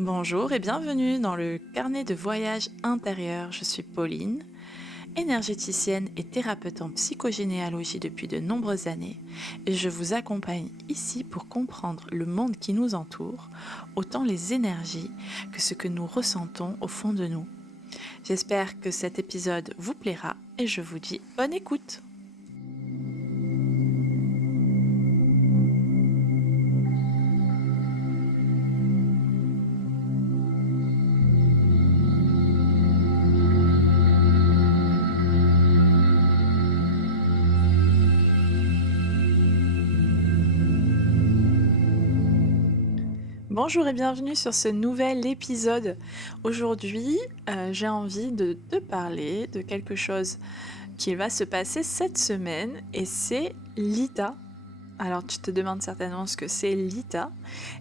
Bonjour et bienvenue dans le carnet de voyage intérieur. Je suis Pauline, énergéticienne et thérapeute en psychogénéalogie depuis de nombreuses années et je vous accompagne ici pour comprendre le monde qui nous entoure, autant les énergies que ce que nous ressentons au fond de nous. J'espère que cet épisode vous plaira et je vous dis bonne écoute. Bonjour et bienvenue sur ce nouvel épisode. Aujourd'hui, j'ai envie de te parler de quelque chose qui va se passer cette semaine et c'est l'Ita. Alors tu te demandes certainement ce que c'est l'Ita.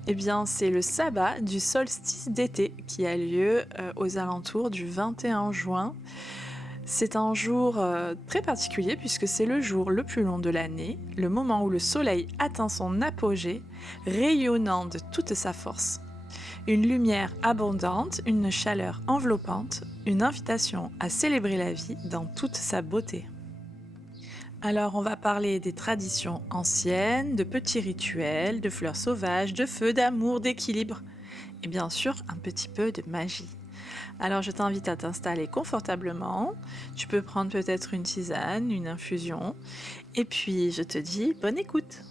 Eh bien c'est le sabbat du solstice d'été qui a lieu aux alentours du 21 juin. C'est un jour très particulier puisque c'est le jour le plus long de l'année, le moment où le soleil atteint son apogée, rayonnant de toute sa force. Une lumière abondante, une chaleur enveloppante, une invitation à célébrer la vie dans toute sa beauté. Alors on va parler des traditions anciennes, de petits rituels, de fleurs sauvages, de feu, d'amour, d'équilibre et bien sûr un petit peu de magie. Alors je t'invite à t'installer confortablement, tu peux prendre peut-être une tisane, une infusion, et puis je te dis bonne écoute.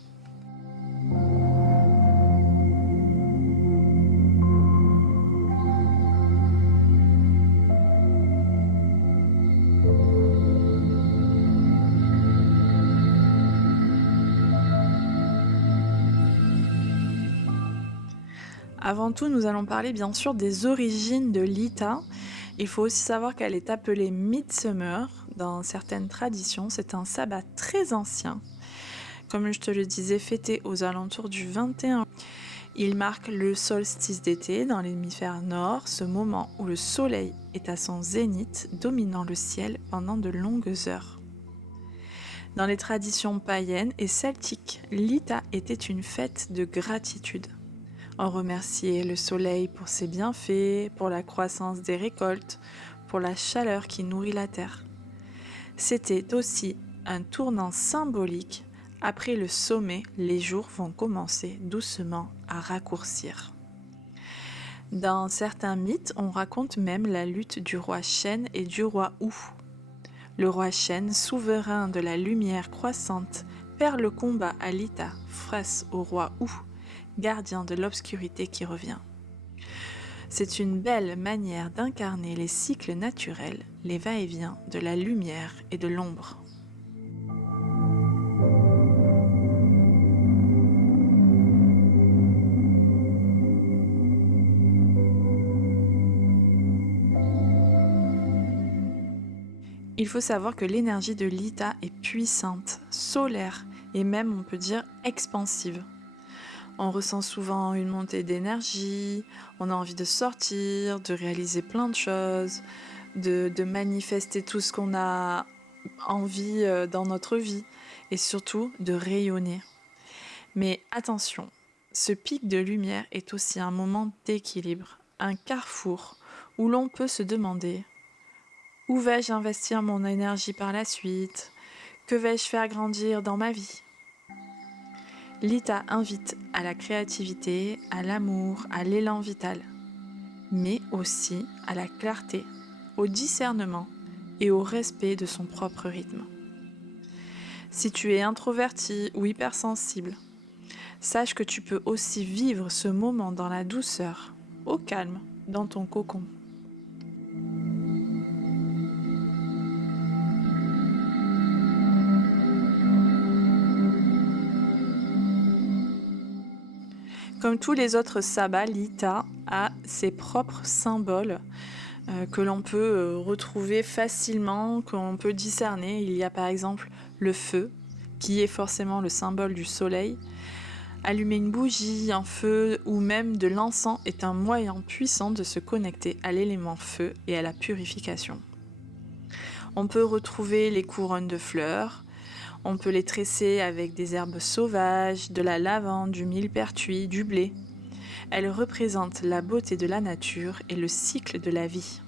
Avant tout, nous allons parler bien sûr des origines de l'Ita. Il faut aussi savoir qu'elle est appelée Midsummer dans certaines traditions. C'est un sabbat très ancien. Comme je te le disais, fêté aux alentours du 21. Il marque le solstice d'été dans l'hémisphère nord, ce moment où le soleil est à son zénith, dominant le ciel pendant de longues heures. Dans les traditions païennes et celtiques, l'Ita était une fête de gratitude. On remerciait le soleil pour ses bienfaits, pour la croissance des récoltes, pour la chaleur qui nourrit la terre. C'était aussi un tournant symbolique. Après le sommet, les jours vont commencer doucement à raccourcir. Dans certains mythes, on raconte même la lutte du roi Chêne et du roi Hou. Le roi Chêne, souverain de la lumière croissante, perd le combat à l'Ita face au roi Hou, gardien de l'obscurité qui revient. C'est une belle manière d'incarner les cycles naturels, les va-et-vient de la lumière et de l'ombre. Il faut savoir que l'énergie de l'Ita est puissante, solaire et même on peut dire expansive. On ressent souvent une montée d'énergie, on a envie de sortir, de réaliser plein de choses, de manifester tout ce qu'on a envie dans notre vie et surtout de rayonner. Mais attention, ce pic de lumière est aussi un moment d'équilibre, un carrefour où l'on peut se demander: où vais-je investir mon énergie par la suite? Que vais-je faire grandir dans ma vie? L'Ita invite à la créativité, à l'amour, à l'élan vital, mais aussi à la clarté, au discernement et au respect de son propre rythme. Si tu es introverti ou hypersensible, sache que tu peux aussi vivre ce moment dans la douceur, au calme, dans ton cocon. Comme tous les autres sabbats, l'Ita a ses propres symboles que l'on peut retrouver facilement, qu'on peut discerner. Il y a par exemple le feu, qui est forcément le symbole du soleil. Allumer une bougie, un feu ou même de l'encens est un moyen puissant de se connecter à l'élément feu et à la purification. On peut retrouver les couronnes de fleurs, on peut les tresser avec des herbes sauvages, de la lavande, du millepertuis, du blé. Elle représente la beauté de la nature et le cycle de la vie.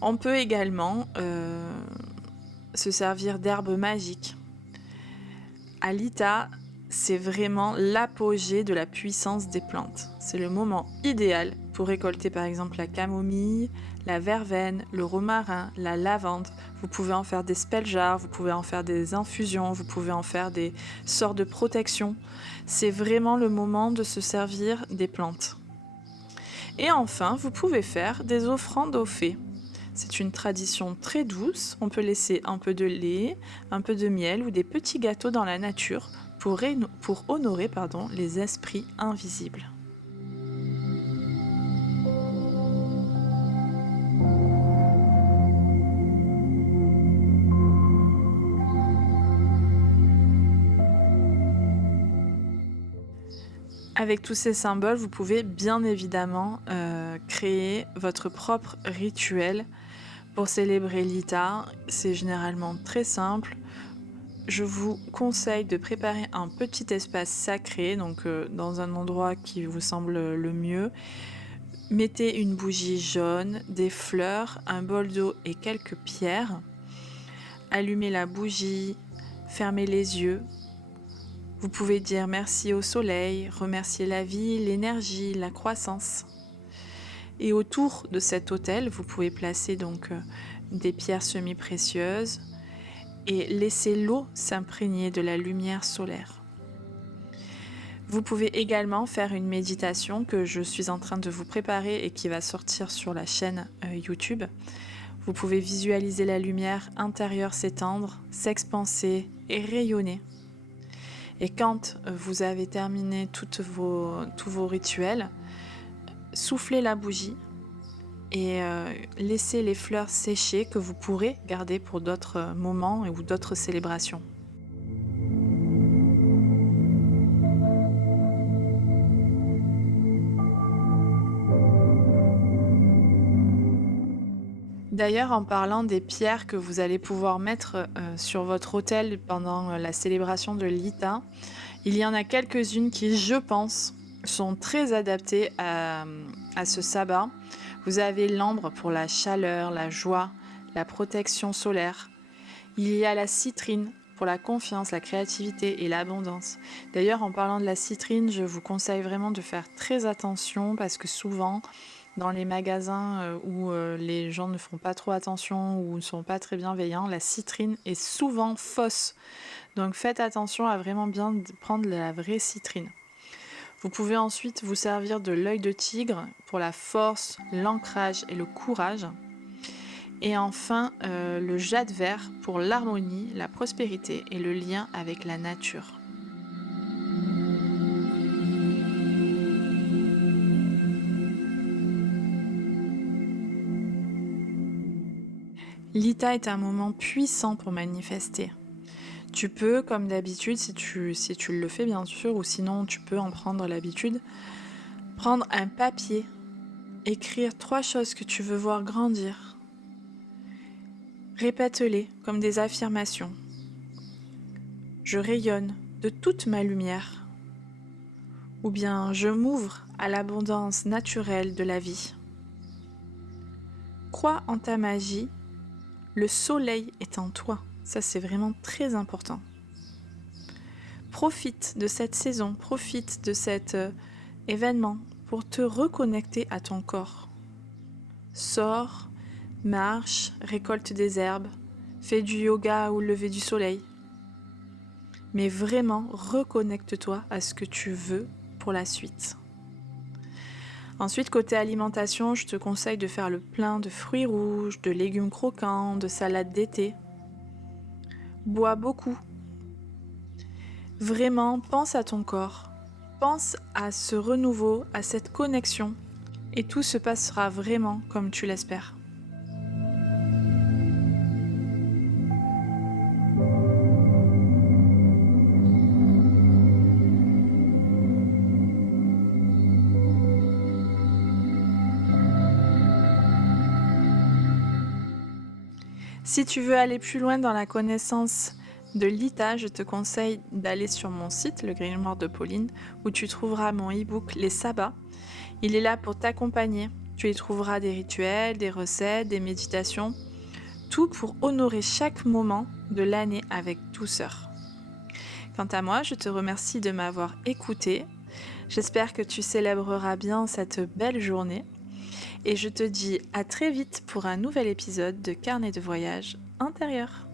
On peut également se servir d'herbes magiques. À l'Ita, c'est vraiment l'apogée de la puissance des plantes. C'est le moment idéal pour récolter par exemple la camomille, la verveine, le romarin, la lavande. Vous pouvez en faire des spell jars, vous pouvez en faire des infusions, vous pouvez en faire des sorts de protection. C'est vraiment le moment de se servir des plantes. Et enfin, vous pouvez faire des offrandes aux fées. C'est une tradition très douce, on peut laisser un peu de lait, un peu de miel ou des petits gâteaux dans la nature pour honorer les esprits invisibles. Avec tous ces symboles, vous pouvez bien évidemment créer votre propre rituel pour célébrer l'Ita. C'est généralement très simple. Je vous conseille de préparer un petit espace sacré, donc dans un endroit qui vous semble le mieux. Mettez une bougie jaune, des fleurs, un bol d'eau et quelques pierres. Allumez la bougie, fermez les yeux. Vous pouvez dire merci au soleil, remercier la vie, l'énergie, la croissance. Et autour de cet autel, vous pouvez placer donc des pierres semi-précieuses et laisser l'eau s'imprégner de la lumière solaire. Vous pouvez également faire une méditation que je suis en train de vous préparer et qui va sortir sur la chaîne YouTube. Vous pouvez visualiser la lumière intérieure s'étendre, s'expanser et rayonner. Et quand vous avez terminé tous vos rituels, soufflez la bougie et laissez les fleurs sécher que vous pourrez garder pour d'autres moments ou d'autres célébrations. D'ailleurs, en parlant des pierres que vous allez pouvoir mettre sur votre autel pendant la célébration de l'Ita, il y en a quelques-unes qui, je pense, sont très adaptées à ce sabbat. Vous avez l'ambre pour la chaleur, la joie, la protection solaire. Il y a la citrine pour la confiance, la créativité et l'abondance. D'ailleurs, en parlant de la citrine, je vous conseille vraiment de faire très attention parce que souvent, dans les magasins où les gens ne font pas trop attention ou ne sont pas très bienveillants, la citrine est souvent fausse. Donc faites attention à vraiment bien prendre la vraie citrine. Vous pouvez ensuite vous servir de l'œil de tigre pour la force, l'ancrage et le courage. Et enfin, le jade vert pour l'harmonie, la prospérité et le lien avec la nature. L'Ita est un moment puissant pour manifester. Tu peux, comme d'habitude, si tu le fais bien sûr, ou sinon tu peux en prendre l'habitude, prendre un papier, écrire 3 choses que tu veux voir grandir. Répète-les comme des affirmations. Je rayonne de toute ma lumière. Ou bien je m'ouvre à l'abondance naturelle de la vie. Crois en ta magie. Le soleil est en toi, ça c'est vraiment très important. Profite de cette saison, profite de cet événement pour te reconnecter à ton corps. Sors, marche, récolte des herbes, fais du yoga ou lever du soleil. Mais vraiment, reconnecte-toi à ce que tu veux pour la suite. Ensuite, côté alimentation, je te conseille de faire le plein de fruits rouges, de légumes croquants, de salades d'été. Bois beaucoup. Vraiment, pense à ton corps. Pense à ce renouveau, à cette connexion. Et tout se passera vraiment comme tu l'espères. Si tu veux aller plus loin dans la connaissance de l'ITA, je te conseille d'aller sur mon site, le Grimoire de Pauline, où tu trouveras mon e-book Les Sabbats. Il est là pour t'accompagner. Tu y trouveras des rituels, des recettes, des méditations, tout pour honorer chaque moment de l'année avec douceur. Quant à moi, je te remercie de m'avoir écouté. J'espère que tu célébreras bien cette belle journée et je te dis à très vite pour un nouvel épisode de Carnet de voyage intérieur.